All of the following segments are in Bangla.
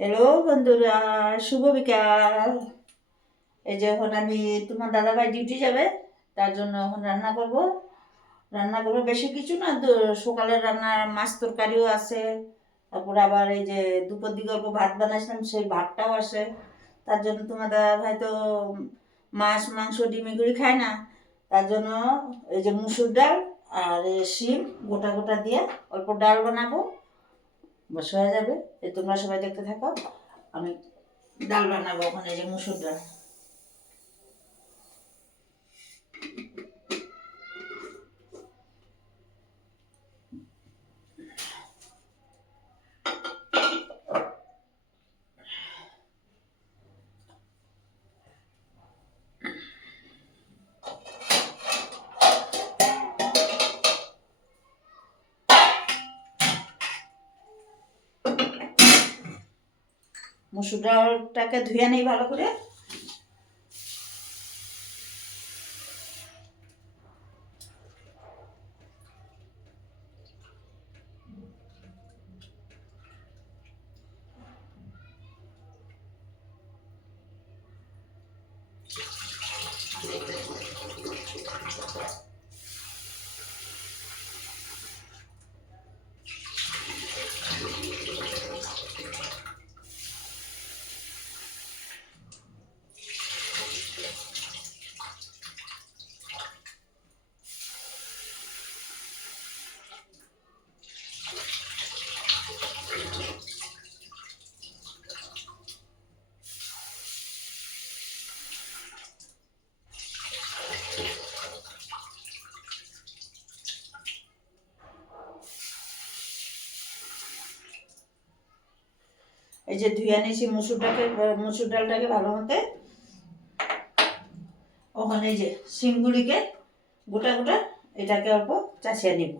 হ্যালো বন্ধুরা, শুভ বিকাল। এই যে এখন আমি তোমার দাদাভাই ডিউটি যাবে, তার জন্য এখন রান্না করবো বেশি কিছু না। সকালের রান্না মাছ তরকারিও আছে, তারপর আবার এই যে দুপুর দিকে অল্প ভাত বানাইছিলাম, সেই ভাতটাও আছে। তার জন্য তোমার দাদাভাই তো মাছ মাংস ডিম এগুলি খায় না, তার জন্য এই যে মুসুর ডাল আর শিম গোটা গোটা দিয়ে অল্প ডাল বানাবো, বসে হয়ে যাবে। এই তোমরা সবাই দেখতে থাকো, আমি ডাল বানাবো। ওখানে যে মুসুর ডাল, মুসুর ডালটাকে ধুয়ে নেই ভালো করে। এই যে ধুয়ে নিয়েছি মুসুর ডালটাকে ভালো মতো। ওখানে এই যে শিমগুলিকে গোটা গোটা এটাকে অল্প চাষিয়ে নিব।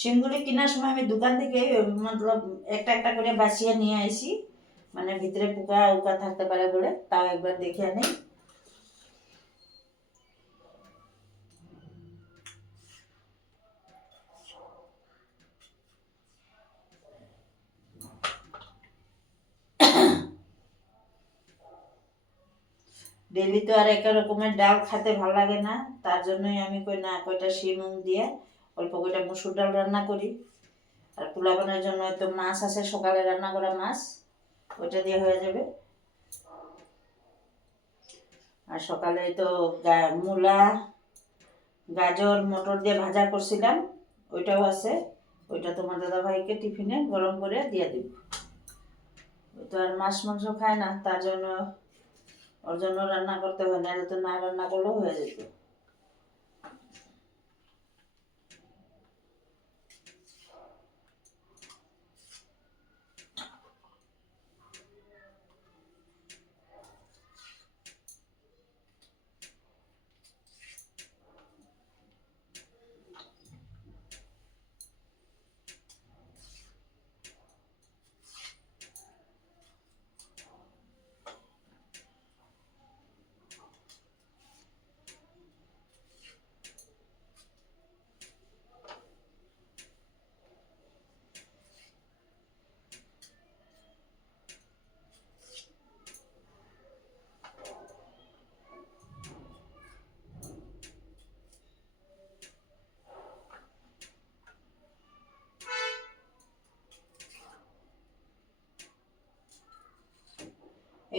শিমগুলি কেনার সময় আমি দোকান থেকে মতলব একটা একটা করে বাছিয়ে নিয়ে আসি, মানে ভিতরে পোকা উকা থাকতে পারে বলে, তাও একবার দেখে নেই। ডেলি তো আর এক রকমের ডাল খেতে ভালো লাগে না, তার জন্যই আমি কই না, কয়টা শিম দিয়ে অল্প কয়টা মুসুর ডাল রান্না করি। আর পোলাপানের জন্য তো মাছ আছে, সকালে রান্না করা মাছ, ওইটা দিয়ে হয়ে যাবে। আর সকালে তো মূলা গাজর মটর দিয়ে ভাজা করছিলাম, ওইটাও আছে। ওইটা তোমার দাদাভাইকে টিফিনে গরম করে দিয়ে দিব। ওই তো আর মাছ মাংস খায় না, তার জন্য ওর জন্য রান্না করতে হয়, না তো না রান্না করলেও হয়ে যেত।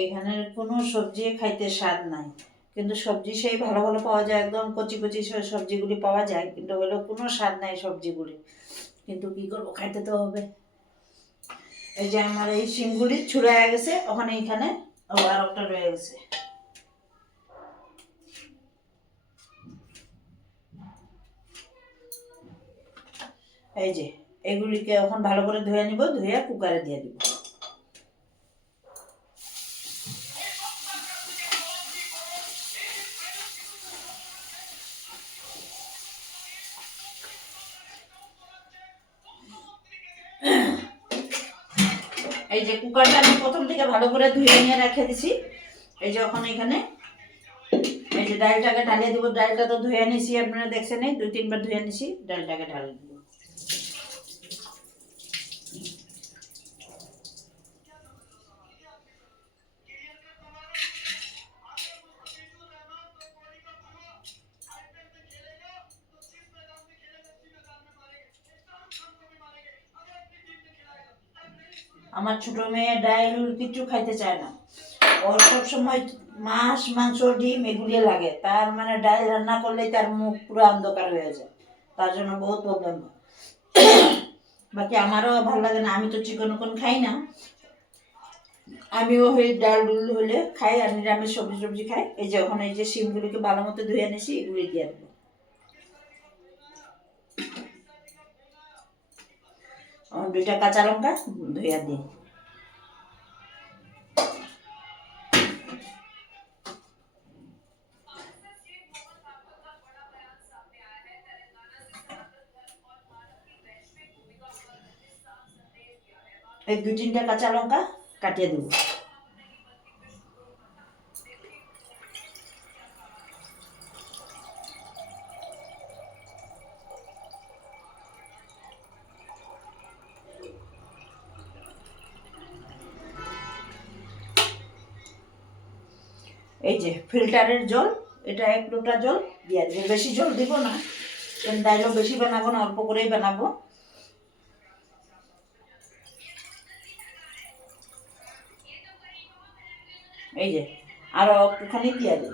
এইখানের কোনো সবজি খাইতে স্বাদ নাই, কিন্তু সবজি সেই ভালো ভালো পাওয়া যায়, একদম কচি কচি সবজিগুলি পাওয়া যায়, কিন্তু হলো কোনো স্বাদ নাই সবজিগুলি। কিন্তু কি করবো, খাইতে তো হবে। এই যে আমার এই শিমগুলি ছুড়াইয়া গেছে, ওখানে এইখানে আর একটা রয়ে গেছে। এই যে এগুলিকে এখন ভালো করে ধুয়ে নিব, ধুয়ে কুকারে দিয়ে দিব। এই যে কুকারটা আমি প্রথম থেকে ভালো করে ধুয়ে নিয়ে রেখে দিছি। এই যে এখন এখানে এই যে ডালটাকে ঢালিয়ে দেবো। ডালটা তো ধুয়ে নিছি, আপনারা দেখছেন, 2-3 বার ধুয়ে নিছি, ডালটাকে ঢালিয়ে দেবো। আমার ছোট মেয়ে ডাল কিছু খাইতে চায় না, ওর সব সময় মাছ মাংস ডিম এগুলি লাগে, তার মানে ডাল রান্না করলেই তার মুখ পুরো অন্ধকার হয়ে যায়, তার জন্য বহুত প্রবলেম হয়। বাকি আমারও ভালো লাগে না, আমি তো চিকেন উকন খাই না, আমিও ওই ডাল ডুল হলে খাই আর নিরামিষ সবজি টবজি খাই। এই যে ওখানে এই যে শিমগুলিকে ভালো মতো ধুয়ে এনেছি, এগুলি দিয়ে দেবো। দুইটা কাঁচা লঙ্কা ধুইয়া দিই। এই 2-3টা কাঁচা লঙ্কা কাটিয়ে দেবো। এই যে ফিল্টারের জল, এটা 1 লোটা জল দিয়ে দেবো, বেশি জল দিব না, কারণ ডাইলও বেশি বানাবো না, অল্প করেই বানাবো। এই যে আরও একটুখানি দিয়ে দিই।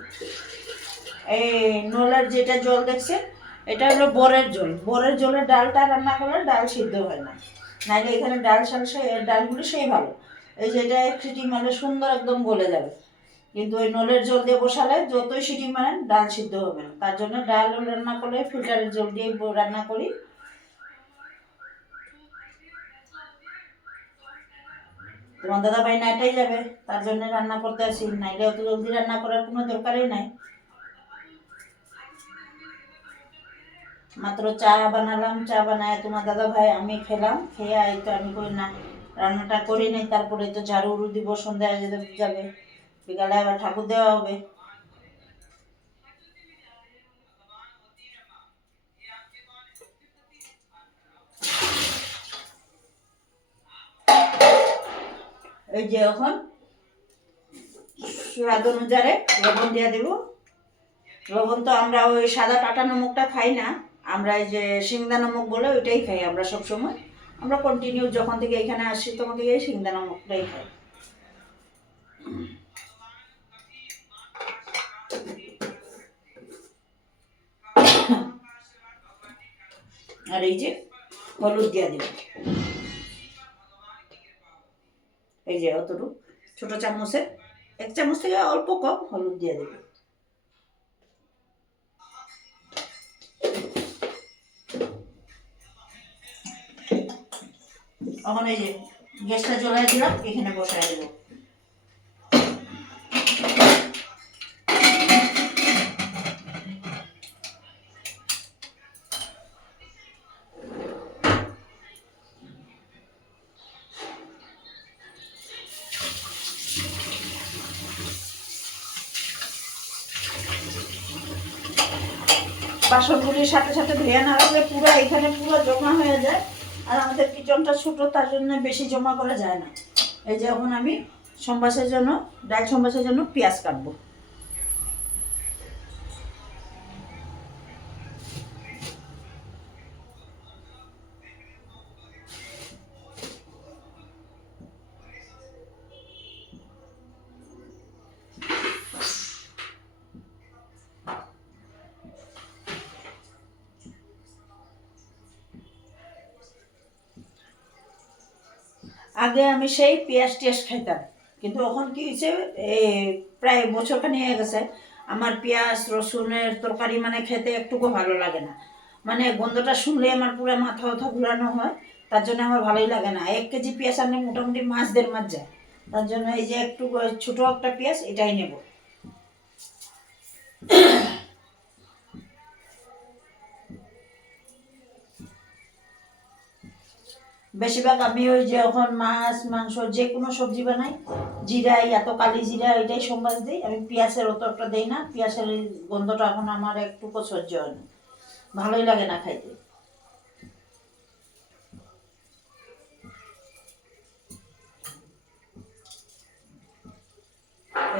এই নলের যেটা জল দেখছেন, এটা হলো বরের জল, বরের জলে ডালটা রান্না করলে ডাল সিদ্ধ হয় না, নাইলে এখানে ডাল ডালগুলো সেই ভালো। এই যে এটা 1 সিটি মারলে সুন্দর একদম গলে যাবে, কিন্তু ওই নলের জল দিয়ে বসালে যতই সিটি মারেন ডাল সিদ্ধ হবে না, তার জন্য ডাল রান্না করলে ফিল্টারের জল দিয়ে রান্না করি। তোমার দাদা ভাই নাইটাই যাবে, তার জন্য রান্না করতে আসি, নাইলে অত জলদি রান্না করার কোনো দরকারই নাই। মাত্র চা বানালাম, চা বানায় তোমার দাদা ভাই আমি খেলাম, খেয়ে এই তো আমি করি না রান্নাটা করি নাই, তারপরে তো ঝাড়ু উড়ু দিব, সন্ধ্যায় যাবে, বিকালে আবার ঠাকুর দেওয়া হবে। এই যে এখন স্বাদ অনুযায়ী লবণ দিয়ে দেব। লবণ তো আমরা ওই সাদা টাটা নমকটা খাই না, আমরা এই যে সিংদা নমক বলে ওইটাই খাই আমরা সব সময়, আমরা কন্টিনিউ যখন থেকে এখানে আসি তখন থেকে এই সিংদা নমকটাই খাই। আর এই যে হলুদ দিয়ে দেব, এই যে অতটুকু ছোট চামচের 1 চামচ থেকে অল্প কম হলুদ দিয়ে দেব। এখন এই যে গ্যাসটা জ্বলাই দিলাম, এখানে বসাই দেবো। বাসনগুলির সাথে সাথে ধুয়ে না রাখলে পুরো এখানে পুরো জমা হয়ে যায়, আর আমাদের কিচনটা ছোটো, তার জন্য বেশি জমা করা যায় না। এই যে এখন আমি সম্বাসের জন্য ডাল সম্বাসের জন্য পেঁয়াজ কাটবো। আগে আমি সেই পেঁয়াজ টেস্ট খাইতাম, কিন্তু এখন কি হয়েছে, প্রায় বছরখানি হয়ে গেছে আমার পেঁয়াজ রসুনের তরকারি মানে খেতে একটুকু ভালো লাগে না, মানে গন্ধটা শুনলে আমার পুরো মাথা ব্যথা ঘুরানো হয়, তার জন্য আমার ভালোই লাগে না। 1 কেজি পেঁয়াজ আনলে মোটামুটি মাছ 1.5 মাস যায়, তার জন্য এই যে একটু ছোটো একটা পেঁয়াজ এটাই নেব। বেশিরভাগ আমি ওই যে এখন মাছ মাংস যে কোনো সবজি বানাই, জিরাই এত কালি জিরা এটাই সম্বাস দিই, আমি পেঁয়াজের অতটা দিই না, পেঁয়াজের গন্ধটা এখন আমার একটুকু সহ্য হয় না, ভালোই লাগে না খাইতে।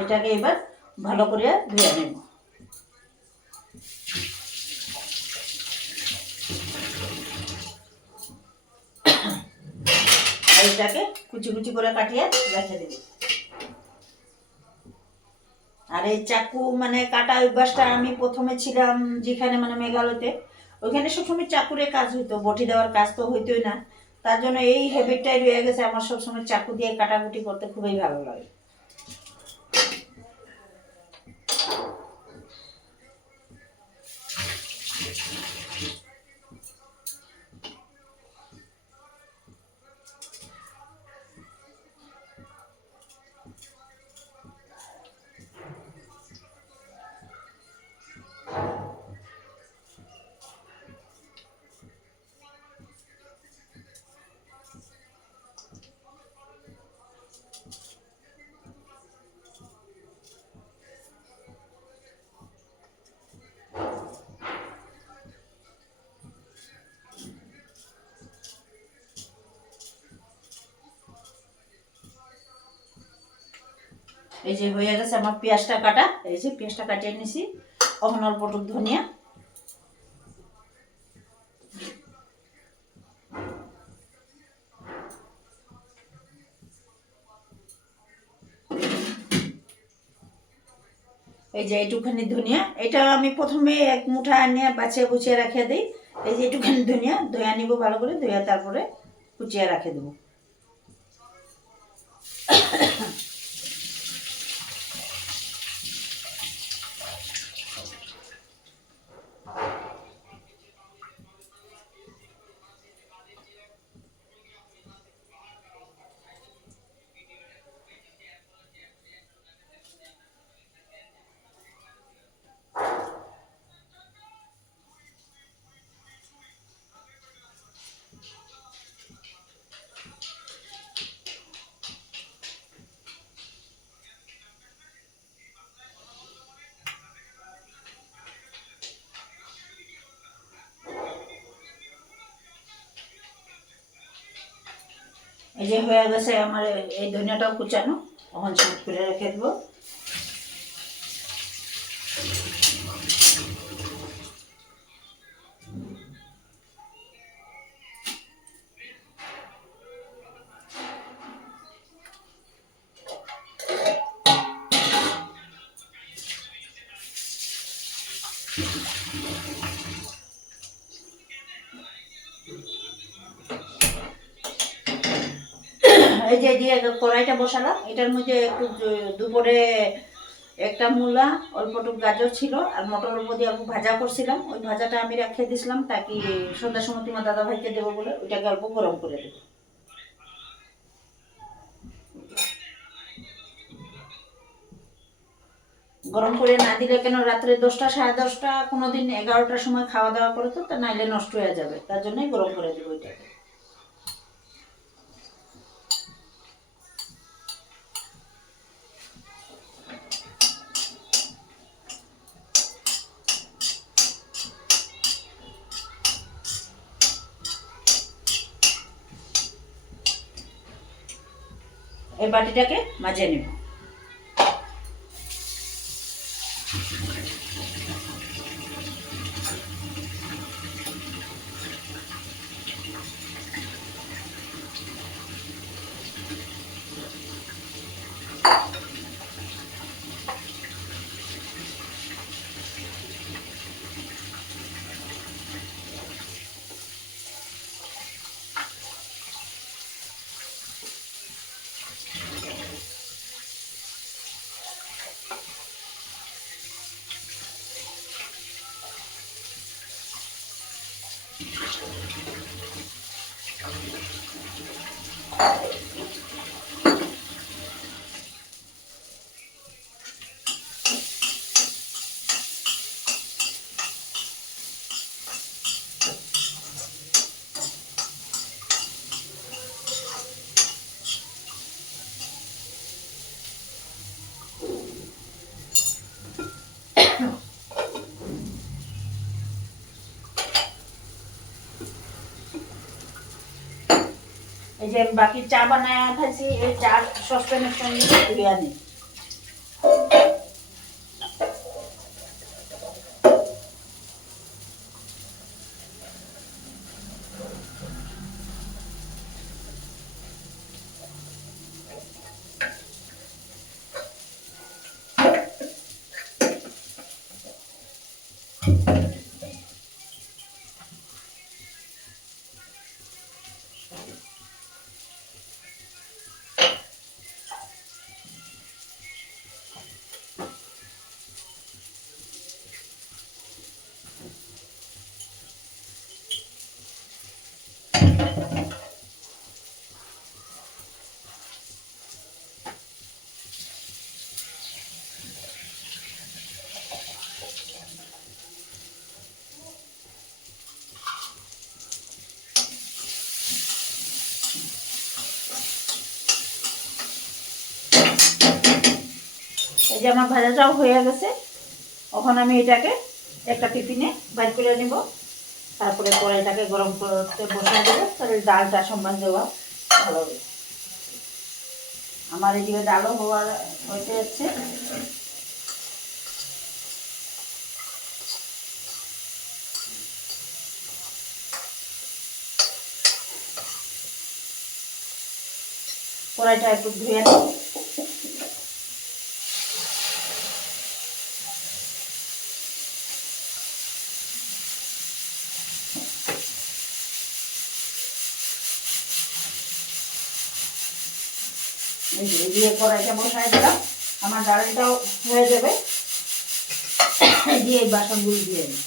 এটাকে এবার ভালো করে ধুয়ে নেব। এটাকে কুচি কুচি করে কাটিয়ে রেখে দেব। আর এই চাকু মানে কাটা অভ্যাসটা আমি প্রথমে ছিলাম যেখানে মানে মেঘালয়তে, ওইখানে সবসময় চাকুরে কাজ হইতো, বটি দেওয়ার কাজ তো হইতোই না। তার জন্য এই হ্যাবিটটাই রয়ে গেছে আমার, সবসময় চাকু দিয়ে কাটাকুটি করতে খুবই ভালো লাগে। এই যে হয়ে গেছে আমার পেঁয়াজটা কাটা, এই যে পেঁয়াজটা কাটিয়ে নিছি। এখন অল্প টুক ধনিয়া, এই যে এইটুখানি ধনিয়া, এটা আমি প্রথমে এক মুঠা নিয়ে বাছিয়ে বুছিয়ে রেখে দিই। এই যে এইটুখানি ধনিয়া ধুয়ে নিব ভালো করে, ধুয়ে তারপরে কুচিয়ে রেখে দেবো। এই যে হয়ে গেছে আমার এই ধনিয়াটাও কুচানো, এখন সাইড করে রেখে দেবো। এই যে দিয়ে কড়াইটা বসালাম, এটার মধ্যে একটু দুপুরে একটা মূলা, অল্পটুকু গাজর ছিল আর মটর উপর দিয়ে অল্প ভাজা করছিলাম, ওই ভাজাটা আমি রেখে দিয়েছিলাম তাকে সন্ধ্যার সময় তোমার দাদা ভাইকে দেবো বলে, ওইটাকে অল্প গরম করে দেবো। গরম করে না দিলে কেন, রাত্রে 10টা 10:30 কোনোদিন 11টার সময় খাওয়া দাওয়া করে তো, তা নাইলে নষ্ট হয়ে যাবে, তার জন্যই গরম করে দেবো ওইটাকে। এই বাটিটাকে মাজিয়ে নেব। এই যে বাকি চা বানায় খাইছি, এই চা সসপ্যানের সঙ্গে ধুয়ে আনি। এই যে আমার ভাজাটাও হয়ে গেছে। এখন আমি এটাকে একটা টিফিনে বাইর করে নিব, তারপরে কড়াইটাকে গরম করতে বসাই দেবো, তাহলে ডালটা সম্মান দেওয়া ভালো হবে। আমার এদিকে ডালও হতে যাচ্ছে। কড়াইটা একটু ধুয়ে নেব। দিয়ে কড়াইটা বসাই দিলাম, আমার ডালটাও হয়ে যাবে। দিয়ে এই বাসনগুলো দিয়ে নিই।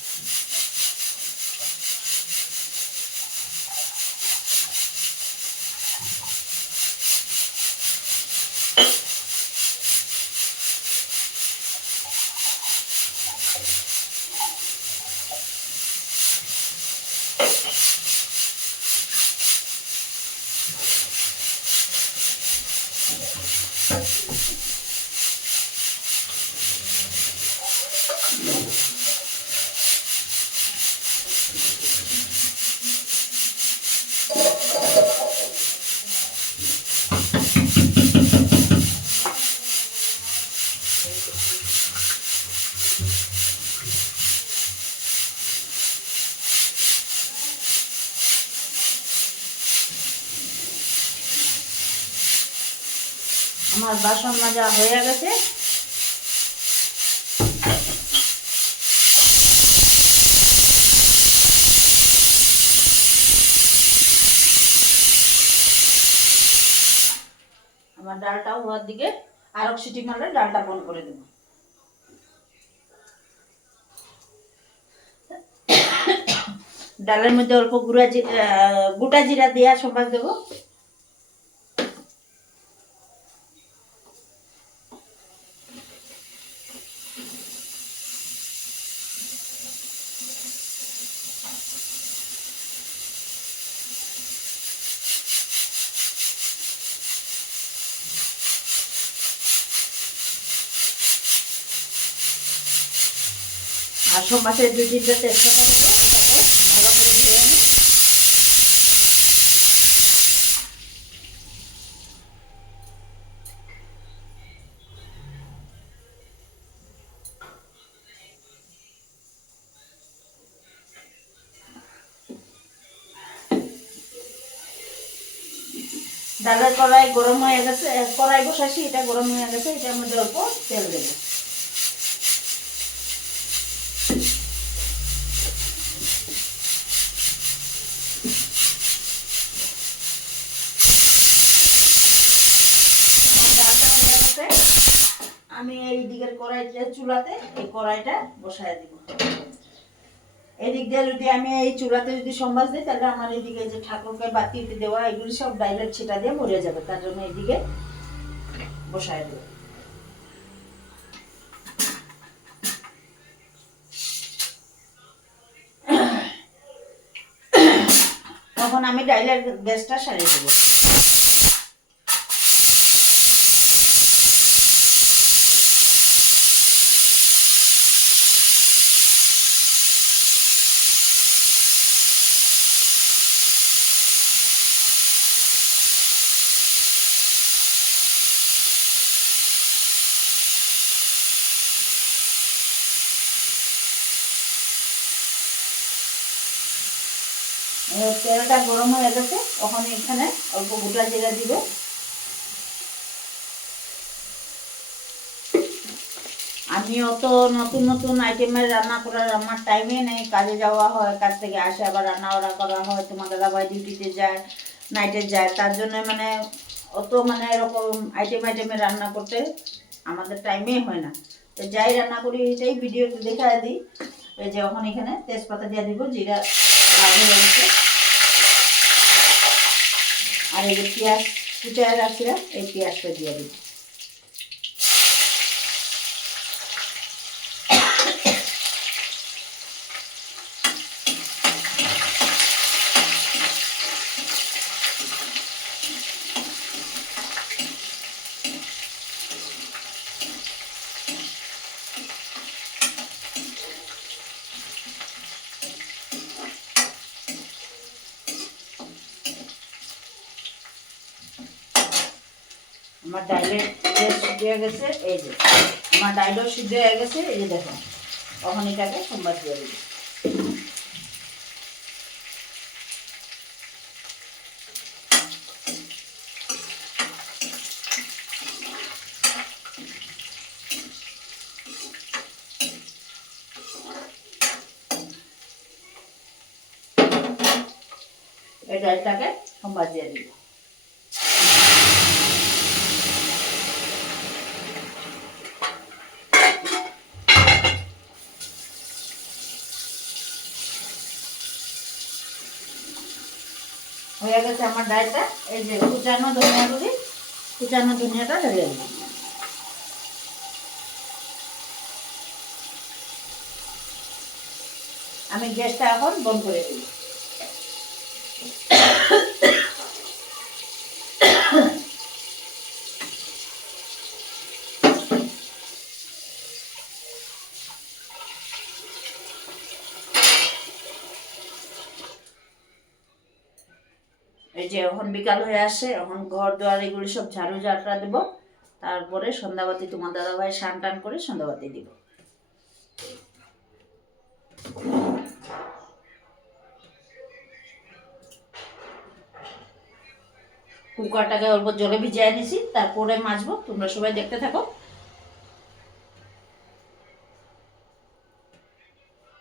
আমার বাসন মাজা হয়ে গেছে। আমার ডালটা হওয়ার দিকে আরো সিটি মারলে ডালটা বন্ধ করে দেব। ডালের মধ্যে অল্প গোটা জিরা দিয়ে সম্বাদ দেবো। আর সব মাছের 2-3টা তেজপাতা দেবো, এটাকে ভালো করে ধুয়ে নিই। ডালের কড়াই গরম হয়ে গেছে, কড়াই বসাইছি, এটা গরম হয়ে গেছে। এটার মধ্যে অল্প তেল দেবো। আমি এই দিকের কড়াইটা চুলাতে এই কড়াইটা বসায় দিব। এদিক দিয়ে যদি আমি এই চুলাতে যদি সম্বাস দিই, তাহলে আমার এইদিকে যে ঠাকুরকে বাতিতে দেওয়া এগুলি সব ডাইরেক্ট ছিটা দিয়ে মরে যাবে। তার জন্য এইদিকে বসায় দেব। তখন আমি ডাইলের গ্যাসটা সারিয়ে দেবো। তেলটা গরম হয়ে গেছে, ওখানে এখানে অল্প গোটা জিরা দিব। আমি অত নতুন নতুন আইটেমের রান্না করার আমার টাইমে নেই। কাজে যাওয়া হয়, কাজ থেকে আসে আবার রান্না বান্না করা হয়, তোমার দাদাভাই ডিউটিতে যায়, নাইটে যায়। তার জন্য মানে অত মানে এরকম আইটেমের রান্না করতে আমাদের টাইমে হয় না। তো যাই রান্না করি এটাই ভিডিওতে দেখায় দিই। এই যে এখন এখানে তেজপাতা দিয়ে দিব, জিরা লাল হয়ে গেছে। আর এই যে পেঁয়াজ কুচায় রাখছিলাম, এই পেঁয়াজটা দিয়ে দিব। আমার ডাইলের সিদ্ধ হয়ে গেছে, এই যে আমার ডাইলও সিদ্ধ হয়ে গেছে, এই যে দেখুন তখন এটাকে সোমবার দিয়ে দিবি। এই ডালটাকে সোমবার দিয়ে দিব। হয়ে গেছে আমার ডালটা, এই যে কুচানো ধনিয়াগুলি, কুচানো ধনিয়াটা ঢেলে দিলাম। আমি গ্যাসটা এখন বন্ধ করে দিই। এই যে এখন বিকাল হয়ে আসে, এখন ঘর দুয়ার এগুলি সব ঝাড়ু ঝাড়টা দেবো, তারপরে সন্ধ্যাবাতি তোমার দাদাভাই স্নান টান করে সন্ধ্যাবাতি দিব। কুকারটাকে অল্প জলে ভিজিয়ে নিয়েছি, তারপরে মাজবো, তোমরা সবাই দেখতে থাকো।